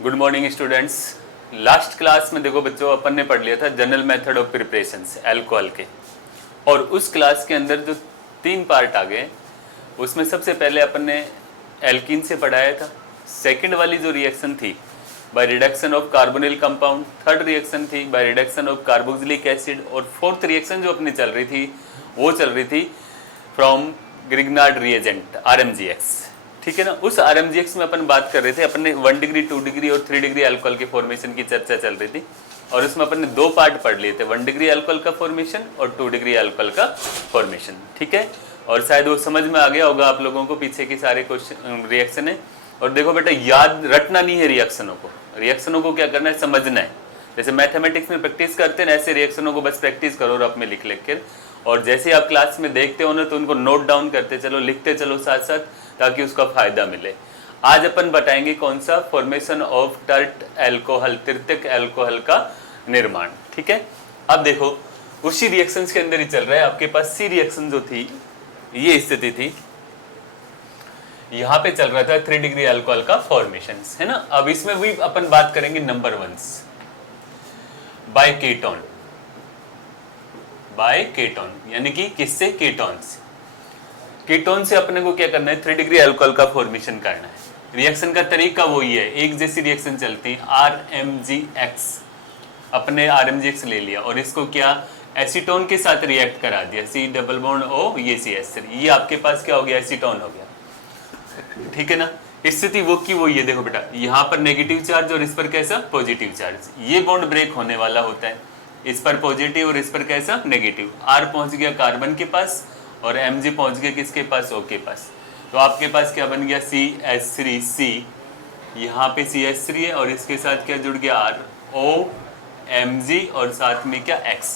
Good morning students. Last class में देखो बच्चों अपन ने पढ़ लिया था general method of preparations alcohol के, और उस क्लास के अंदर जो 3 पार्ट आ गए उसमें सबसे पहले अपन ने एल्कीन से पढ़ाया था। सेकंड वाली जो रिएक्शन थी by reduction of carbonyl compound, third reaction थी by reduction of carboxylic acid, और फोर्थ रिएक्शन जो अपनी चल रही थी वो चल रही थी फ्रॉम ग्रिग्नार्ड रिएजेंट RMGX। ठीक है ना। उस RMGX में अपन बात कर रहे थे, अपन ने 1 डिग्री 2 डिग्री और 3 डिग्री अल्कोहल के फॉर्मेशन की चर्चा चल रही थी, और उसमें अपन ने 2 पार्ट पढ़ लिए थे, 1 डिग्री अल्कोहल का फॉर्मेशन और 2 डिग्री अल्कोहल का फॉर्मेशन। ठीक है, और शायद वो समझ में आ गया होगा आप लोगों को पीछे की सारे क्वेश्चन रिएक्शन है। और देखो बेटा, याद रटना नहीं है रिएक्शनों को क्या करना है, समझना है। जैसे मैथमेटिक्स में प्रैक्टिस करते हैं ऐसे रिएक्शनों को बस प्रैक्टिस करो और आप में लिख कर, और जैसे आप क्लास में देखते हो ना तो उनको नोट डाउन करते चलो, लिखते चलो साथ साथ, ताकि उसका फायदा मिले। आज अपन बताएंगे कौन सा, फॉर्मेशन ऑफ टर्ट एल्कोहल, तृतीयक एल्कोहल का निर्माण। ठीक है, अब देखो उसी रिएक्शंस के अंदर ही चल रहा है। आपके पास सी रिएक्शन जो थी, ये स्थिति थी, यहां पे चल रहा था 3 डिग्री अल्कोहल का फॉर्मेशन, है ना। अब इसमें भी अपन बात करेंगे number 1 by ketone, by ketone, यानी कि किससे, कीटोन से। कीटोन से अपने को क्या करना है, 3 डिग्री अल्कोहल का फॉर्मेशन करना है। रिएक्शन का तरीका वही है, एक जैसी रिएक्शन चलती है, RMGX, अपने RMGX ले लिया और इसको क्या एसीटोन के साथ रिएक्ट करा दिया, C डबल बॉन्ड O, ये CH3, ये आपके पास क्या हो गया, एसीटोन हो गया। ठीक है ना। स्थिति वो की वो ये देखो बेटा, यहाँ पर नेगेटिव चार्ज और इस पर कैसा, पॉजिटिव चार्ज, ये बॉन्ड ब्रेक होने वाला होता है, इस पर पॉजिटिव और इस पर कैसा, नेगेटिव। R पहुंच गया कार्बन के पास और Mg पहुंच गया किसके पास, O के पास। तो आपके पास क्या बन गया, CH3C, यहाँ पे CH3 है और इसके साथ क्या जुड़ गया, R, O, Mg और साथ में क्या, X।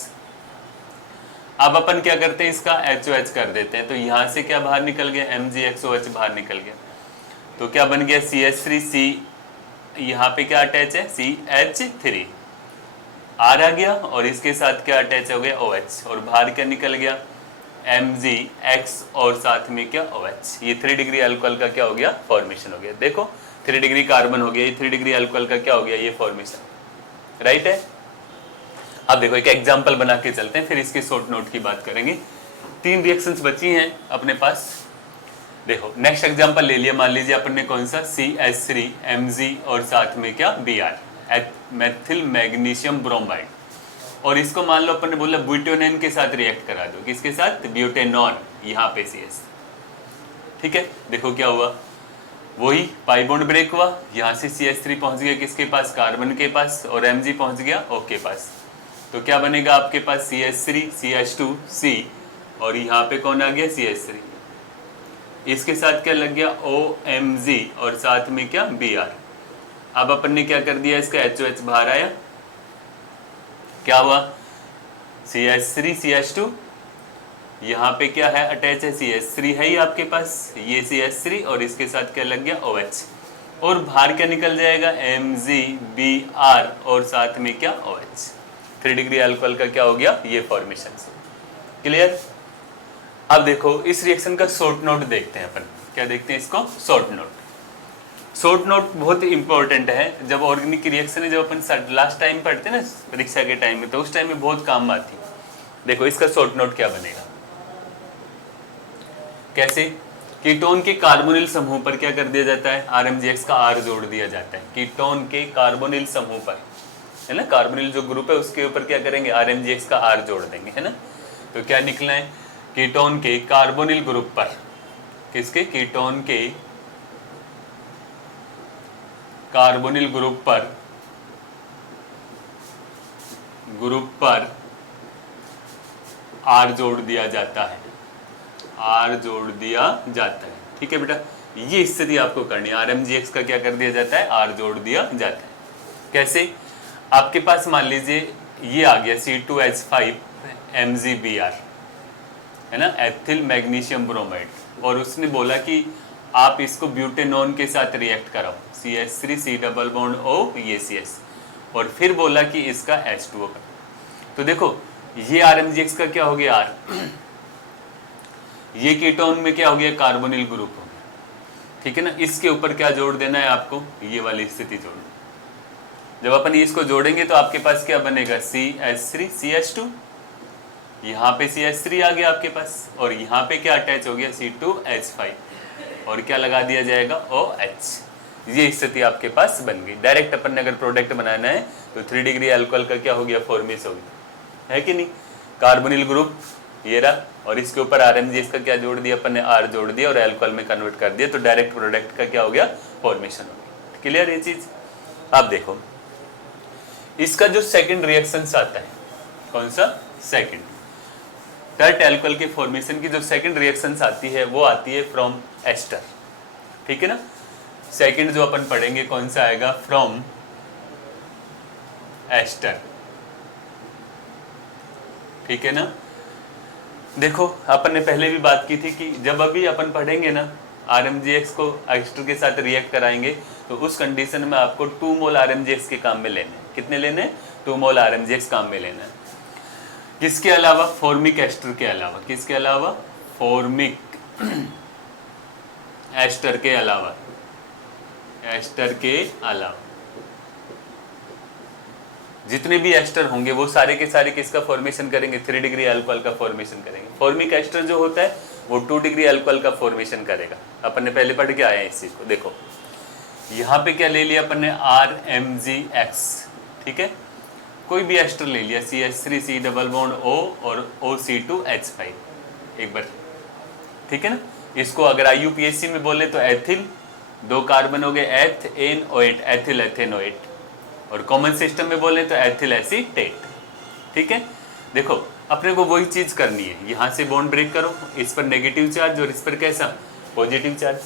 अब अपन क्या करते हैं, इसका HOH कर देते हैं, तो यहाँ से क्या बाहर निकल गया, MgXOH बाहर निकल गया, तो क्या बन गया, CH3C, यहाँ पे क्या अटैच है, CH3, R आ गया और इसके साथ क्या अटैच हो गया, OH, और बाहर क्या निकल गया, MgX और साथ में क्या, OH। ये 3 डिग्री अल्कोहल का क्या हो गया, फॉर्मेशन हो गया। देखो 3 डिग्री कार्बन हो गया, ये 3 डिग्री अल्कोहल का क्या हो गया, ये फॉर्मेशन, राइट है। अब देखो एक एग्जांपल बना के चलते हैं, फिर इसके शॉर्ट नोट की बात करेंगे। 3 रिएक्शंस बची हैं अपने पास। देखो नेक्स्ट एग्जांपल ले लिया, मान लीजिए अपन ने कौन सा, CH3 Mg और साथ में क्या, Br, मेथिल मैग्नीशियम ब्रोमाइड, और इसको मान लो अपन ने बोला ब्यूटेनॉन के साथ रिएक्ट करा दो, किसके साथ, ब्यूटेनॉन, यहाँ पे CH। ठीक है, देखो क्या हुआ, वही पाई बॉन्ड ब्रेक हुआ, यहाँ से CH3 पहुंच गया किसके पास, कार्बन के पास, और Mg पहुंच गया O के पास। तो क्या बनेगा आपके पास, CH3 CH2C, और यहाँ पे कौन आ गया, CH3, इसके साथ क्या लग गया, OMg और साथ में क्या, Br। अब अपन ने क्या कर दिया, इसका HOH बाहर आया, क्या हुआ, CH3 CH2, यहाँ पे क्या है अटैच है, CH3 है ही आपके पास, ये CH3 और इसके साथ क्या लग गया, OH, और बाहर क्या निकल जाएगा, MgBr और साथ में क्या, OH। 3 डिग्री अल्कोहल का क्या हो गया, ये फॉर्मेशन। क्लियर। अब देखो इस रिएक्शन का शॉर्ट नोट देखते हैं अपन, क्या देखते हैं इसको, शॉर्ट नोट। शॉर्ट नोट बहुत इंपॉर्टेंट है, जब ऑर्गेनिक रिएक्शन है, जब अपन लास्ट टाइम पढ़ते हैं ना परीक्षा के टाइम में, तो उस टाइम में बहुत काम आती है। देखो इसका शॉर्ट नोट क्या बनेगा, कैसे, कीटोन के कार्बोनिल समूह पर क्या कर दिया जाता है, RMGX का R जोड़ दिया जाता है, कीटोन के कार्बोनिल समूह पर, है ना, कार्बोनिल जो ग्रुप है उसके ऊपर क्या करेंगे, RMGX का R जोड़ देंगे, है ना। तो क्या निकला है, कीटोन के कार्बोनिल ग्रुप पर, किसके, कीटोन के कार्बोनिल ग्रुप पर R जोड़ दिया जाता है, R जोड़ दिया जाता है। ठीक है बेटा, ये स्थिति आपको करनी है, RMGX का क्या कर दिया जाता है, R जोड़ दिया जाता है। कैसे, आपके पास मान लीजिए ये आ गया C2H5 MgBr, है ना, एथिल मैग्नीशियम ब्रोमाइड, और उसने बोला कि आप इसको ब्यूटेनॉन के साथ रिएक्ट कराओ, CH3 C double bond O, ये CH, और फिर बोला कि इसका H2O का। तो देखो ये RMGX का क्या हो गया, R, ये कीटोन में क्या हो गया, कार्बोनिल ग्रुप हो गया। ठीक है ना। इसके ऊपर क्या जोड़ देना है आपको, ये वाली स्थिति जोड़, जब अपन इसको जोड़ेंगे तो आपके पास क्या बनेगा, CH3CH2, यहाँ पे CH3 आ गया आपके पास, और यहाँ पे क्या अटैच हो गया, C2H5, और क्या लगा दिया जाएगा, OH। ये स्थिति आपके पास बन गई। डायरेक्ट अपन ने अगर प्रोडक्ट बनाना है तो 3 डिग्री अल्कोहल का क्या हो गया, फॉर्मेशन हो गया, है कि नहीं। कार्बोनिल ग्रुप ये रहा, और इसके ऊर RMGX का क्या जोड़ दिया अपन ने, R जोड़ दिया और अल्कोहल में कन्वर्ट कर दिया, तो डायरेक्ट प्रोडक्ट का क्या हो गया, फॉर्मेशन हो गया। क्लियर ये चीज। आप देखो इसका जो सेकंड रिएक्शन आता है, कौन सा, सेकंड टर्ट अल्कोहल के फॉर्मेशन की जो सेकंड रिएक्शन आती है वो आती है फ्रॉम एस्टर, ठीक है ना। सेकंड जो अपन पढ़ेंगे कौन सा आएगा, फ्रॉम एस्टर, ठीक है ना। देखो अपन ने पहले भी बात की थी कि जब अभी अपन पढ़ेंगे ना RMGX को एस्टर के साथ रिएक्ट कराएंगे तो उस कंडीशन में आपको 2 मोल RMGX के काम में लेने हैं। कितने लेने हैं, 2 मोल RMGX काम में लेना है। किसके अलावा, फॉर्मिक एस्टर के अलावा, किसके अलावा, फॉर्मिक एस्टर के अलावा, एस्टर के अलावा जितने भी एस्टर होंगे वो सारे के सारे किसका फॉर्मेशन करेंगे, 3 डिग्री अल्कोहल का फॉर्मेशन करेंगे। फॉर्मिक एस्टर जो होता है वो 2 डिग्री अल्कोहल का फॉर्मेशन करेगा। अपन ने पहले पढ़ के आए हैं इस चीज को। देखो यहाँ पे क्या ले लिया अपन ने, RMGX, ठीक है। कोई भी एस्टर ले लिया, CH3C डबल बॉन्ड O और OC2H5, एक बार, ठीक है ना। इसको अगर IUPAC में बोले तो एथिल, 2 कार्बन हो गए, एथेनोएट, एथिल एथेनोएट, और कॉमन सिस्टम में बोले तो एथिल एसीटेट, ठीक है। देखो अपने को वही चीज करनी है, यहाँ से बॉन्ड ब्रेक करो, इस पर नेगेटिव चार्ज और इस पर कैसा, पॉजिटिव चार्ज।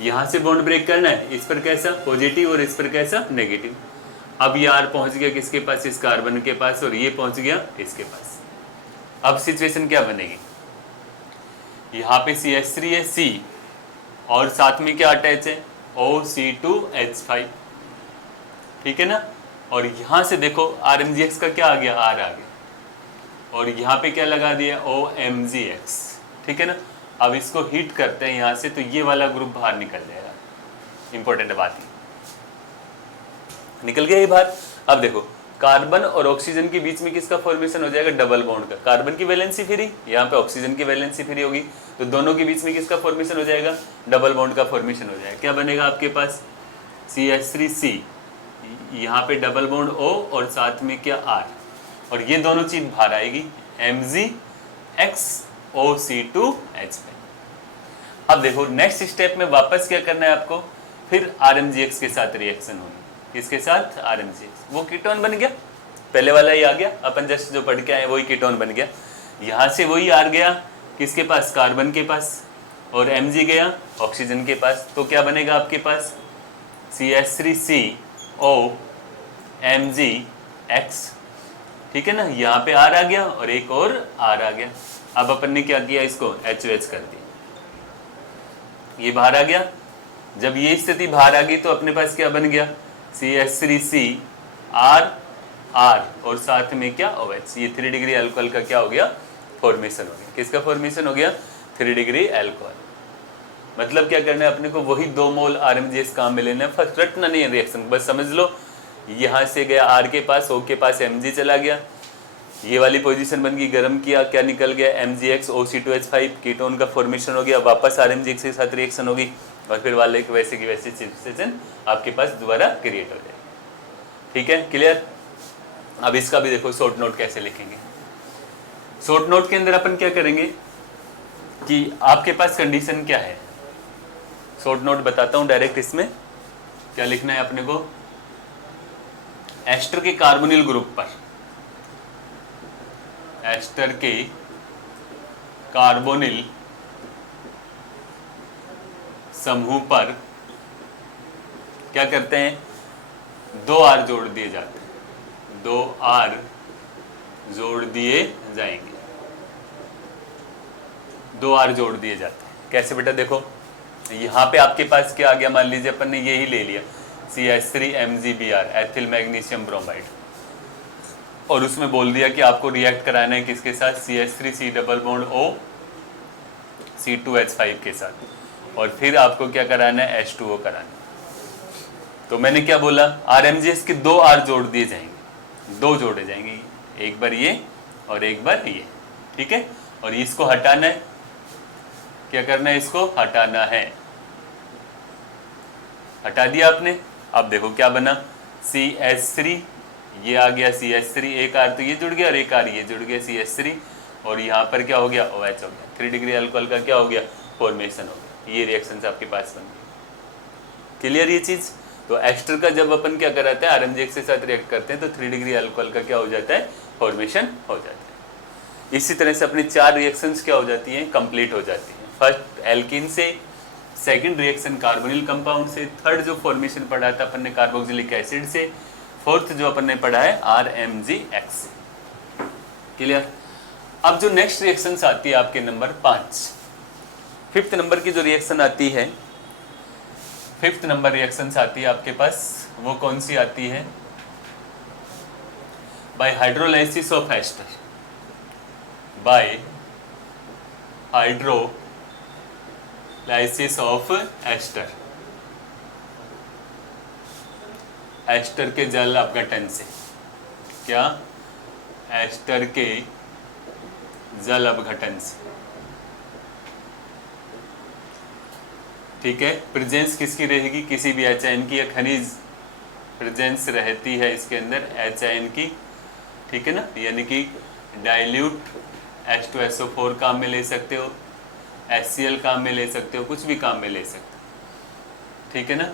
यहाँ से बॉन्ड ब्रेक करना है, इस पर कैसा, पॉजिटिव और इस पर कैसा, नेगेटिव। अब ये R पहुंच गया किसके पास, इस कार्बन के पास, और ये पहुंच गया इसके पास। अब सिचुएशन क्या बनेगी, यहाँ पे CH3 है, C, और साथ में क्या अटैच है, OC2H5, ठीक है ना। और यहां से देखो RMGX का क्या आ गया, R आ गया, और यहाँ पे क्या लगा दिया, OMGX, ठीक है ना। अब इसको हीट करते हैं यहाँ से तो ये वाला ग्रुप बाहर निकल जाएगा। इंपॉर्टेंट बात है, निकल गया ये बाहर। अब देखो कार्बन और ऑक्सीजन के बीच में किसका फॉर्मेशन हो जाएगा, डबल बॉन्ड का। कार्बन की वैलेंसी फ्री, यहाँ पे ऑक्सीजन की वैलेंसी फ्री होगी, तो दोनों के बीच में किसका फॉर्मेशन हो जाएगा, डबल बॉन्ड का फॉर्मेशन हो जाएगा। क्या बनेगा आपके पास, CH3C, यहाँ पे डबल बॉन्ड O और साथ में क्या R, और ये दोनों चीज बाहर आएगी, MgX OC2H5। अब देखो नेक्स्ट स्टेप में वापस क्या करना है आपको, फिर RMGX के साथ रिएक्शन होगी। किसके साथ, RMGX। वो कीटोन बन गया, पहले वाला ही आ गया, अपन जस्ट जो पढ़ के आए वही कीटोन बन गया। यहाँ से वही R गया किसके पास, कार्बन के पास, और Mg गया ऑक्सीजन के पास, तो क्या बनेगा आपके पास, CH3C O MgX, ठीक है ना। यहाँ पे R आ गया और एक और R आ गया। अब अपन ने क्या किया, इसको HOH कर दिया, ये बाहर आ गया। जब ये स्थिति बाहर आ गई तो अपने पास क्या बन गया, CH3C R R और साथ में क्या, OH। ये 3 डिग्री अल्कोहल का क्या हो गया, फॉर्मेशन हो गया। किसका फॉर्मेशन हो गया, 3 डिग्री अल्कोहल। मतलब क्या करना है अपने को, वही 2 मोल RMGX काम में लेना है। फर्स्ट रटना नहीं है रिएक्शन, बस समझ लो। यहाँ से गया R के पास, O के पास Mg चला गया, ये वाली पोजीशन बन गई, गर्म किया, क्या निकल गया, MgX OC2H5, कीटोन का फॉर्मेशन हो गया। वापस RMGX के साथ रिएक्शन होगी और फिर वाले वैसे की वैसे सिचुएशन आपके पास दोबारा क्रिएट हो जाएगी। ठीक है, क्लियर। अब इसका भी देखो शॉर्ट नोट कैसे लिखेंगे। शॉर्ट नोट के अंदर अपन क्या करेंगे कि आपके पास कंडीशन क्या है, शॉर्ट नोट बताता हूं डायरेक्ट। इसमें क्या लिखना है अपने को, एस्टर के कार्बोनिल ग्रुप पर, एस्टर के कार्बोनिल समूह पर क्या करते हैं, 2 R जोड़ दिए जाते हैं, 2 R जोड़ दिए जाएंगे, 2 R जोड़ दिए जाते हैं। कैसे बेटा, देखो यहाँ पे आपके पास क्या आ गया, मान लीजिए अपन ने यही ले लिया CH3MgBr, एथिल मैग्नीशियम ब्रोमाइड, और उसमें बोल दिया कि आपको रिएक्ट कराना है किसके साथ, CH3C double bond O C2H5 के साथ, और फिर आपको क्या कराना है, H2O कराना है। तो मैंने क्या बोला, RMGS के 2 R जोड़ दिए जाएंगे, 2 जोड़े जाएंगे, एक बार ये और एक बार ये, ठीक है। और इसको हटाना है, क्या करना है, इसको हटाना है। हटा दिया आपने। अब देखो क्या बना, CH3, ये आ गया CH3, एक R तो ये जुड़ गया और एक R ये जुड़ गया CH3, और यहाँ पर क्या हो गया, OH हो गया। 3 डिग्री अल्कोहल का क्या हो गया, फॉर्मेशन हो गया। ये रिएक्शन आपके पास बन गई। क्लियर ये चीज। तो एस्टर का जब अपन क्या कराते हैं, RMGX के साथ रिएक्ट करते हैं तो 3 डिग्री अल्कोहल का क्या हो जाता है, फॉर्मेशन हो जाता है। इसी तरह से अपनी 4 रिएक्शंस क्या हो जाती हैं, कंप्लीट हो जाती हैं। फर्स्ट एल्कीन से, सेकंड रिएक्शन कार्बोनिल कंपाउंड से, थर्ड जो फॉर्मेशन पढ़ा था अपन ने कार्बोक्सिलिक एसिड से, फोर्थ जो अपन ने पढ़ा है RMGX से। क्लियर। अब जो नेक्स्ट रिएक्शंस आती है आपके नंबर 5, 5th नंबर की जो रिएक्शन आती है, 5th नंबर रिएक्शंस आती है आपके पास, वो कौन सी आती है, by hydrolysis of ester, by hydrolysis of ester, ester के जल अपघटन से। क्या, एस्टर के जल अपघटन से, ठीक है। प्रेजेंस किसकी रहेगी, किसी भी HN की या खनिज प्रेजेंस रहती है इसके अंदर, HN की, ठीक है ना, यानी कि डाइल्यूट H2SO4 काम में ले सकते हो, HCl काम में ले सकते हो, कुछ भी काम में ले सकते हो, ठीक है ना।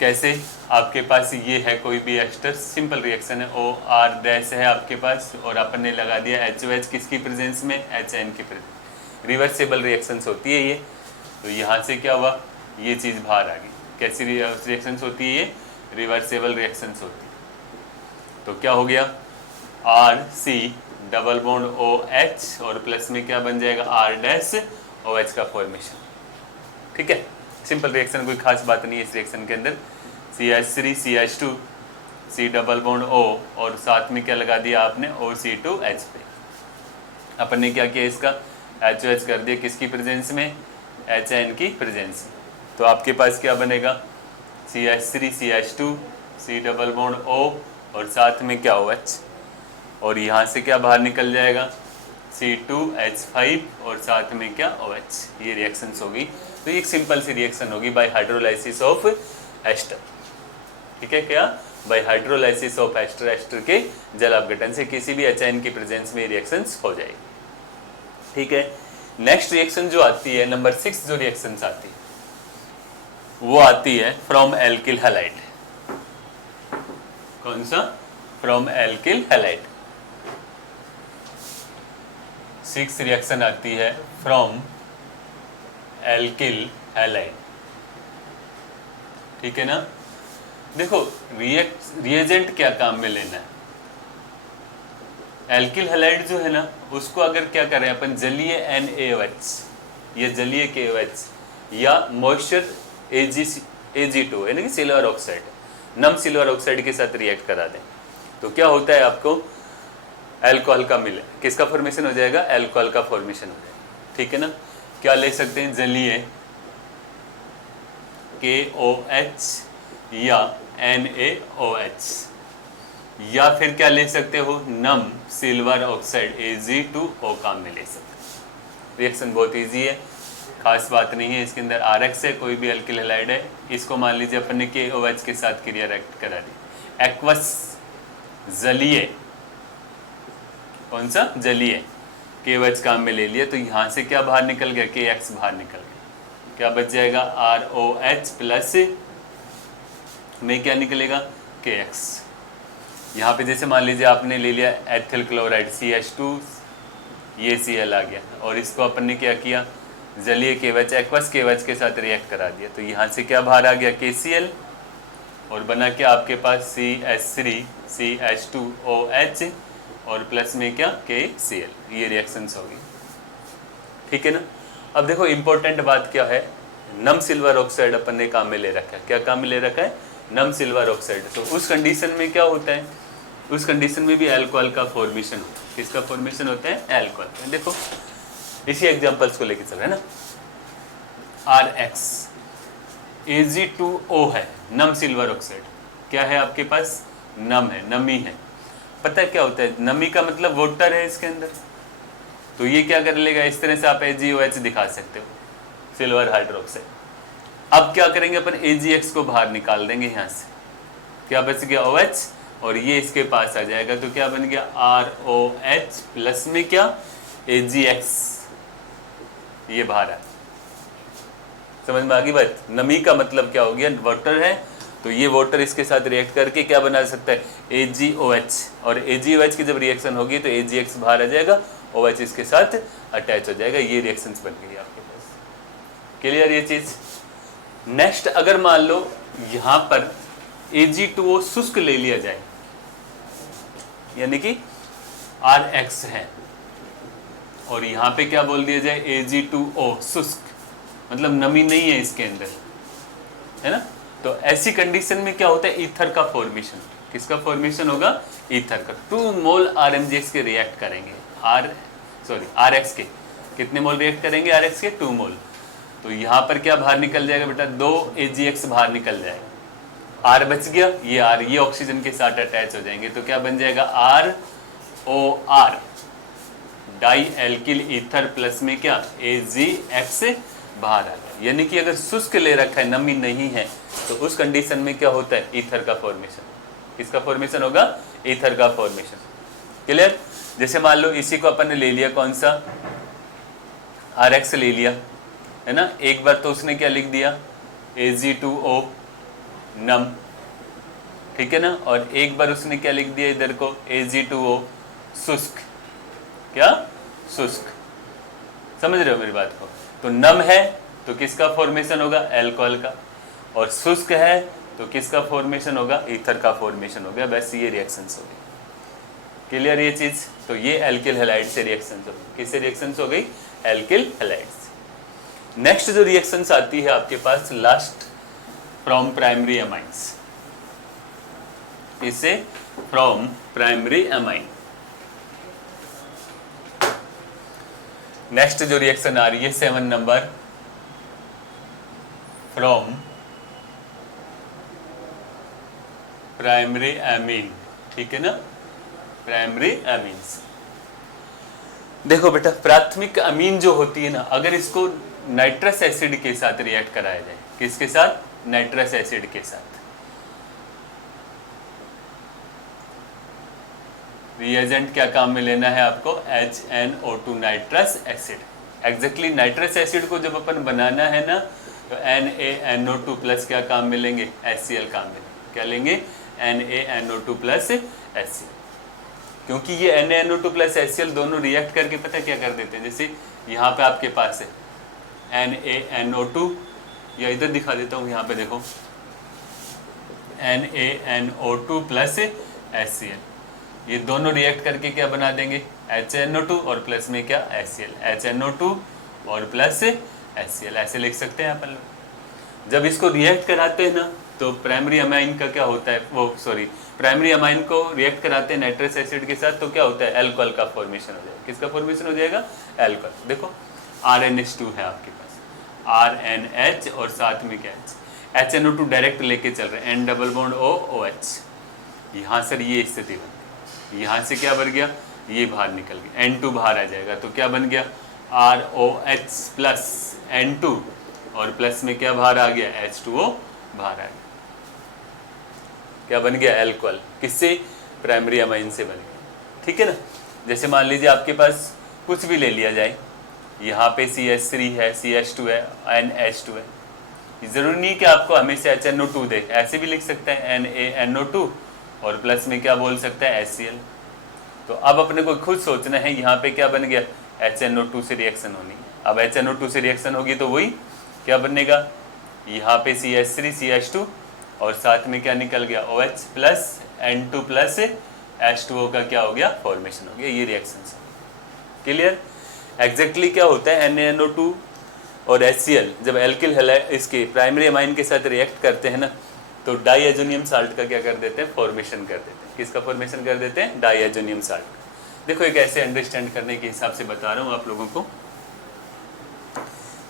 कैसे, आपके पास ये है कोई भी एस्टर, सिंपल रिएक्शन है, OR डैश है आपके पास, और अपन ने लगा दिया HOH किसकी प्रेजेंस में, HN की प्रेजेंस। रिवर्सेबल रिएक्शंस होती है ये। तो यहाँ से क्या हुआ, ये चीज़ बाहर आ गई। कैसी रिएक्शंस होती है ये, रिवर्सेबल रिएक्शंस होती है। तो क्या हो गया, RC डबल बॉन्ड OH और प्लस में क्या बन जाएगा, R डैश OH का फॉर्मेशन, ठीक है। सिंपल रिएक्शन, कोई खास बात नहीं है इस रिएक्शन के अंदर। CH3 CH2 C double bond O और साथ में क्या लगा दिया आपने, OC2H पे। अपन ने क्या किया, इसका HOH कर दिया किसकी प्रेजेंस में, HN की प्रेजेंस। तो आपके पास क्या बनेगा, CH3 CH2 C double bond O और साथ में क्या OH, और यहाँ से क्या बाहर निकल जाएगा, C2H5 और साथ में क्या OH। ये रिएक्शंस होगी। तो एक सिंपल सी रिएक्शन होगी बाय हाइड्रोलाइसिस ऑफ एस्टर, ठीक है। क्या, by hydrolysis of ester, ester के जल अपघटन से किसी भी HN की प्रेजेंस में रिएक्शंस हो जाएगी, ठीक है। नेक्स्ट रिएक्शन जो आती है, नंबर 6 जो रिएक्शंस आती है, वो आती है फ्रॉम एल्किल हैलाइड। कौन सा, फ्रॉम एल्किल हैलाइड। 6 रिएक्शन आती है फ्रॉम एल्किल हैलाइड, ठीक है ना। देखो रिएजेंट क्या काम में लेना है, एल्किल हैलाइड जो है ना, उसको अगर क्या करें अपन, जलीय NaOH या जलीय KOH या मॉइस्चर Ag2 यानी कि सिल्वर ऑक्साइड, नम सिल्वर ऑक्साइड के साथ रिएक्ट करा दें, तो क्या होता है, आपको अल्कोहल का मिले, किसका फॉर्मेशन हो जाएगा, अल्कोहल का फॉर्मेशन हो जाएगा, ठीक है ना। क्या ले सकते हैं, जलीय KOH या NaOH, या फिर क्या ले सकते हो, नम सिल्वर ऑक्साइड Ag2O काम में ले सकते हो। रिएक्शन बहुत इजी है, खास बात नहीं है इसके अंदर। RX है, कोई भी एल्किल हैलाइड है, इसको मान लीजिए अपन ने KOH के साथ क्रिया रिएक्ट करा दी। एक्वस जलीय, कौन सा, जलीय KOH काम में ले लिया, तो यहाँ से क्या बाहर निकल गया, KX बाहर निकल गया। क्या बच जाएगा, ROH प्लस में क्या निकलेगा, KX। यहाँ पे जैसे मान लीजिए आपने ले लिया एथिल क्लोराइड CH2, ये Cl आ गया, और इसको अपन ने क्या किया, जलीय KOH एक्वस KOH के साथ रिएक्ट करा दिया, तो यहाँ से क्या बाहर आ गया, KCl, और बना क्या आपके पास CH3 CH2OH और प्लस में क्या, KCl। ये रिएक्शंस होगी, ठीक है ना। अब देखो इंपॉर्टेंट बात क्या है, नम सिल्वर ऑक्साइड अपन ने काम में ले रखा है। क्या काम में ले रखा है, नम सिल्वर ऑक्साइड। तो उस कंडीशन में क्या होता है, उस कंडीशन में भी अल्कोहल का फॉर्मेशन होता है। किसका फॉर्मेशन होता है, अल्कोहल। देखो इसी एग्जांपल्स को लेके चल रहे हैं ना, RX Ag2O है, नम सिल्वर ऑक्साइड। क्या है आपके पास? नम है, नमी है। पता है क्या होता है? नमी का मतलब वाटर है इसके अंदर, तो ये क्या कर लेगा, इस तरह से आप AgOH दिखा सकते हो, सिल्वर हाइड्रोक्साइड। अब क्या करेंगे अपन, AgX को बाहर निकाल देंगे यहाँ से, क्या बच गया OH, और ये इसके पास आ जाएगा, तो क्या बन गया ROH प्लस में क्या AgX, ये बाहर आ। समझ में आ गई बात? नमी का मतलब क्या हो गया, वाटर है, तो ये वाटर इसके साथ रिएक्ट करके क्या बना सकता है AgOH, और AgOH की जब रिएक्शन होगी तो AgX बाहर आ जाएगा, OH इसके साथ अटैच हो जाएगा, ये रिएक्शंस बन गई आपके पास। क्लियर ये चीज? नेक्स्ट, अगर मान लो यहां पर Ag2O शुष्क ले लिया जाए, यानी कि RX है, और यहां पे क्या बोल दिया जाए Ag2O शुष्क, मतलब नमी नहीं है इसके अंदर, है ना, तो ऐसी कंडीशन में क्या होता है, ईथर का फॉर्मेशन। किसका फॉर्मेशन होगा? ईथर का। 2 मोल RMgX के रिएक्ट करेंगे, RX के कितने मोल रिएक्ट करेंगे, RX के 2 मोल। तो यहां पर क्या बाहर निकल जाएगा बेटा, 2 AgX बाहर निकल जाएगा, R बच गया, ये R ये ऑक्सीजन के साथ अटैच हो जाएंगे, तो क्या बन जाएगा ROR, dialkyl ether plus में क्या AgX बाहर आ गया। यानी कि अगर शुष्क ले रखा है, नमी नहीं है, तो उस कंडीशन में क्या होता है, ईथर का फॉर्मेशन। किसका फॉर्मेशन होगा? ईथर का फॉर्मेशन। क्लियर? जैसे मान लो इसी को अपन ने ले लिया, कौन सा, RX ले लिया, है ना, एक बार तो उसने क्या लिख दिया Ag2O नम, ठीक है ना, और एक बार उसने क्या लिख दिया इधर को Ag2O शुष्क, क्या शुष्क। समझ रहे हो मेरी बात को? तो नम है तो किसका फॉर्मेशन होगा, अल्कोहल का, और शुष्क है तो किसका फॉर्मेशन होगा, ईथर का फॉर्मेशन हो गया। बस ये रिएक्शंस हो गई। क्लियर ये चीज? तो ये एल्किल हैलाइड से रिएक्शंस हो गई। किससे रिएक्शंस हो गई? एल्किल हैलाइड से। नेक्स्ट जो रिएक्शंस आती है आपके पास लास्ट, फ्रॉम प्राइमरी अमाइंस, इसे फ्रॉम प्राइमरी अमाइन। नेक्स्ट जो रिएक्शन आ रही है 7 नंबर, फ्रॉम प्राइमरी एमीन, ठीक है ना, प्राइमरी एमीन्स। देखो बेटा, प्राथमिक अमीन जो होती है ना, अगर इसको नाइट्रस एसिड के साथ रिएक्ट कराया जाए, किसके साथ, नाइट्रस एसिड के साथ, रिएजेंट क्या काम में लेना है आपको, HNO2 nitrous acid. Exactly nitrous acid को जब अपन बनाना है ना, तो NaNO2 प्लस क्या काम में लेंगे, HCl काम में। क्या लेंगे, NaNO2 प्लस HCl, क्योंकि ये NaNO2 प्लस HCl दोनों रिएक्ट करके पता क्या कर देते हैं, जैसे यहाँ पे आपके पास है NaNO2, या इधर दिखा देता हूँ, यहाँ पे देखो NaNO2 प्लस HCl, ये दोनों रिएक्ट करके क्या बना देंगे, HNO2 और प्लस में क्या HCl, HNO2 और प्लस HCl, ऐसे लिख सकते हैं अपन लोग। जब इसको रिएक्ट कराते हैं ना, तो प्राइमरी अमाइन का क्या होता है, प्राइमरी अमाइन को रिएक्ट कराते हैं नाइट्रस एसिड के साथ, तो क्या होता है, अल्कोहल का फॉर्मेशन हो जाएगा। किसका फॉर्मेशन हो जाएगा, अल्कोहल। देखो RNH2 है आपके पास, RNH और साथ में क्या HNO2 डायरेक्ट लेके चल रहे हैं, N डबल बॉन्ड OH, यहाँ सर ये स्थिति बन गई, यहाँ से क्या बन गया, ये बाहर निकल गया, N2 बाहर आ जाएगा, तो क्या बन गया ROH प्लस N2, और प्लस में क्या बाहर आ गया, H2O बाहर आ गया, क्या बन गया, अल्कोहल। किससे, प्राइमरी अमाइन से बन गया, ठीक है ना। जैसे मान लीजिए आपके पास कुछ भी ले लिया जाए, यहाँ पे CH3 है, CH2 है, NH2 है, जरूरी नहीं कि आपको हमेशा HNO2 दे, ऐसे भी लिख सकते हैं NaNO2 और प्लस में क्या बोल सकता है HCl। तो अब अपने को खुद सोचना है, यहाँ पे क्या बन गया, HNO2 से रिएक्शन होनी। अब HNO2 से रिएक्शन होगी तो वही क्या बनेगा, यहाँ पे CH3 CH2 और साथ में क्या निकल गया OH plus N2 plus H2O का क्या हो गया, फॉर्मेशन हो गया, ये रिएक्शन। क्लियर? एग्जैक्टली क्या होता है, NaNO2 और HCl जब एल्किल हैलाइड इसके प्राइमरी अमाइन के साथ रिएक्ट करते हैं ना, तो डाईएजोनियम साल्ट का क्या कर देते हैं, फॉर्मेशन कर देते हैं। किसका फॉर्मेशन कर देते हैं, डाईएजोनियम साल्ट। देखो एक ऐसे अंडरस्टैंड करने के हिसाब से बता रहा हूँ आप लोगों को,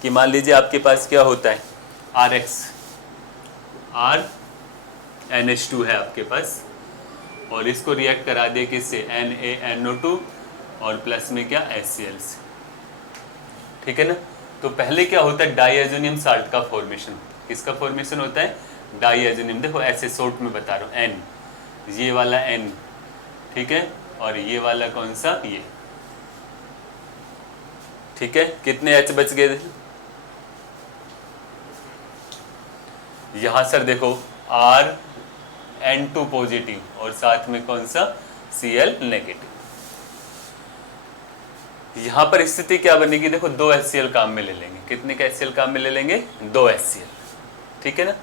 कि मान लीजिए आपके पास क्या होता है RX, RNH2 है आपके पास, और इसको रिएक्ट करा दिया किससे, NaNO2 और प्लस में क्या, HCl से। ठीक है ना। तो पहले क्या होता है, डाइएजोनियम साल्ट का फॉर्मेशन। किसका फॉर्मेशन होता है, डाइएजोनियम। देखो ऐसे शॉर्ट में बता रहा हूँ, N, ये वाला N, ठीक है, और ये वाला कौन सा, ये। ठीक है, कितने H बच गए यहां सर, देखो RN2 पॉजिटिव और साथ में कौन सा, Cl नेगेटिव। यहां पर स्थिति क्या बनेगी, देखो 2 HCl काम में ले लेंगे। कितने का HCl काम में ले लेंगे, 2 HCl। ठीक है ना।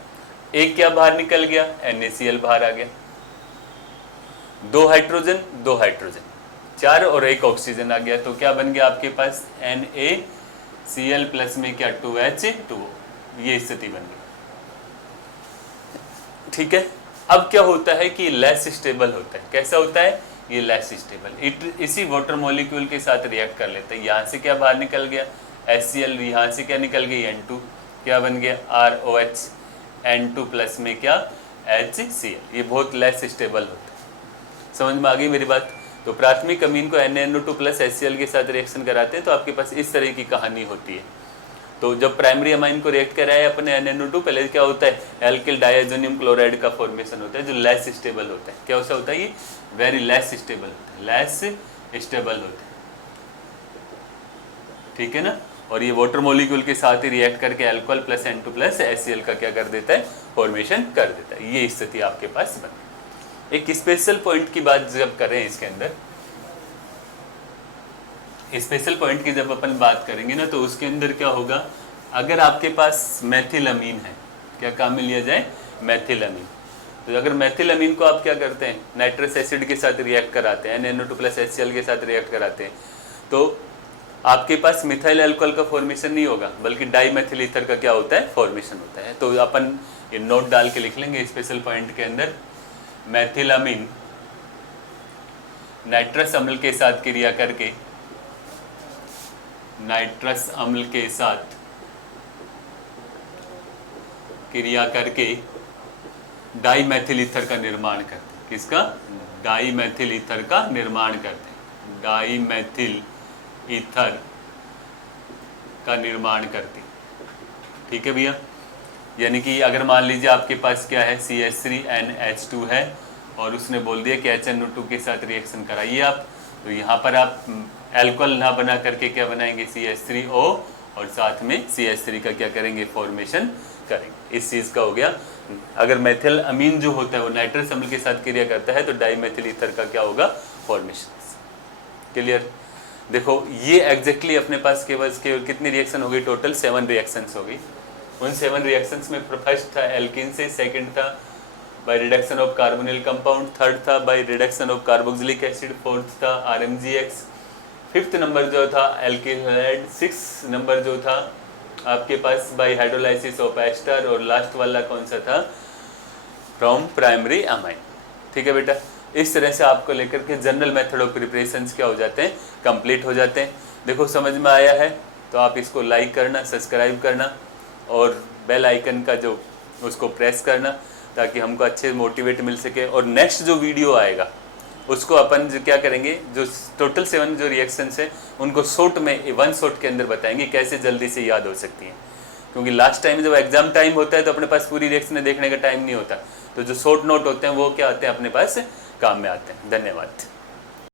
एक क्या बाहर निकल गया, NaCl बाहर आ गया। 2 हाइड्रोजन 2 हाइड्रोजन 4 और 1 ऑक्सीजन आ गया। तो क्या बन गया आपके पास, NaCl प्लस में क्या, 2H2O। ये स्थिति बन गई। ठीक है। अब क्या होता है कि लेस स्टेबल होता है। कैसा होता है, ये लेस स्टेबल, इसी वाटर मॉलिक्यूल के साथ रिएक्ट कर लेते हैं। यहाँ से क्या बाहर निकल गया, HCl, यहाँ से क्या निकल गई, N2, क्या बन गया, ROH, N2 प्लस में क्या, HCl। ये बहुत लेस स्टेबल होता है। समझ में आ गई मेरी बात। तो प्राथमिक अमीन को NaNO2 प्लस HCl के साथ रिएक्शन कराते हैं तो आपके पास इस तरह की कहानी होती है। तो जब प्राइमरी अमाइन को रिएक्ट कराया अपने NaNO2, पहले क्या होता है, एल्किल डाइएजोनियम क्लोराइड का फॉर्मेशन होता है जो लेस स्टेबल होता है। क्या होता है, ये वेरी लेस स्टेबल होता है, लेस स्टेबल होता है। ठीक है ना। और ये वाटर मॉलिक्यूल के साथ ही रिएक्ट करके alcohol plus N2 plus HCl का क्या कर देता है, फॉर्मेशन कर देता है। ये स्थिति आपके पास बनी। एक स्पेशल पॉइंट की बात जब करें इसके अंदर, स्पेशल पॉइंट की जब अपन बात करेंगे ना, तो उसके अंदर क्या होगा, अगर आपके पास मेथिलअमीन है, क्या काम में लिया जाए, मेथिलअमीन। तो अगर मेथिलअमीन को आप क्या करते हैं, नाइट्रस एसिड के साथ रिएक्ट कराते हैं, NaNO2 प्लस HCl के साथ रिएक्ट कराते हैं, तो आपके पास मिथाइल अल्कोहल का फॉर्मेशन नहीं होगा, बल्कि डाईमेथिल ईथर का क्या होता है, फॉर्मेशन होता है। तो अपन ये नोट डाल के लिख लेंगे स्पेशल पॉइंट के अंदर, मेथिलअमीन नाइट्रस अम्ल के साथ क्रिया करके, नाइट्रस अम्ल के साथ क्रिया करके डाईमेथिल ईथर का निर्माण करते हैं। किसका, डाईमेथिल ईथर का निर्माण करते हैं, डाईमेथिल ईथर का निर्माण करते हैं। ठीक है भैया। यानी कि अगर मान लीजिए आपके पास क्या है, CH3NH2 है और उसने बोल दिया कि HNO2 के साथ रिएक्शन कराइए आप, तो यहाँ पर आप एल्कोहल ना बना करके क्या बनाएंगे, CH3O, और साथ में CH3 का क्या करेंगे, फॉर्मेशन करेंगे। इस चीज़ का हो गया। अगर मेथिल अमीन जो होता है वो नाइट्रस अम्ल के साथ क्रिया करता है तो डाईमेथिल ईथर का क्या होगा, फॉर्मेशन। क्लियर। देखो ये एग्जैक्टली अपने पास केवल कितनी रिएक्शन हो गई, टोटल 7 रिएक्शंस हो गई। उन 7 रिएक्शंस में फर्स्ट था एल्किन से, सेकंड था by reduction of carbonyl compound, third था by reduction of carboxylic acid, fourth था RMGX, फिफ्थ नंबर जो था एल्किहाइड, 6 नंबर जो था आपके पास बाय हाइड्रोलाइसिस ऑफ एस्टर, और लास्ट वाला कौन सा था, फ्रॉम प्राइमरी अमाइन। ठीक है बेटा। इस तरह से आपको लेकर के जनरल मेथड ऑफ प्रिपरेशंस क्या हो जाते हैं, कंप्लीट हो जाते हैं। देखो समझ में आया है तो आप इसको लाइक करना, सब्सक्राइब करना और बेल आइकन का जो उसको प्रेस करना, ताकि हमको अच्छे मोटिवेट मिल सके। और नेक्स्ट जो वीडियो आएगा उसको अपन क्या करेंगे, जो टोटल 7 जो रिएक्शंस है उनको शॉर्ट में 1 शॉट के अंदर बताएंगे कैसे जल्दी से याद हो सकती हैं। क्योंकि लास्ट टाइम जब एग्जाम टाइम होता है तो अपने पास पूरी रिएक्शन देखने का टाइम नहीं होता, तो जो शॉर्ट नोट होते हैं वो क्या आते हैं अपने पास काम में आते हैं। धन्यवाद।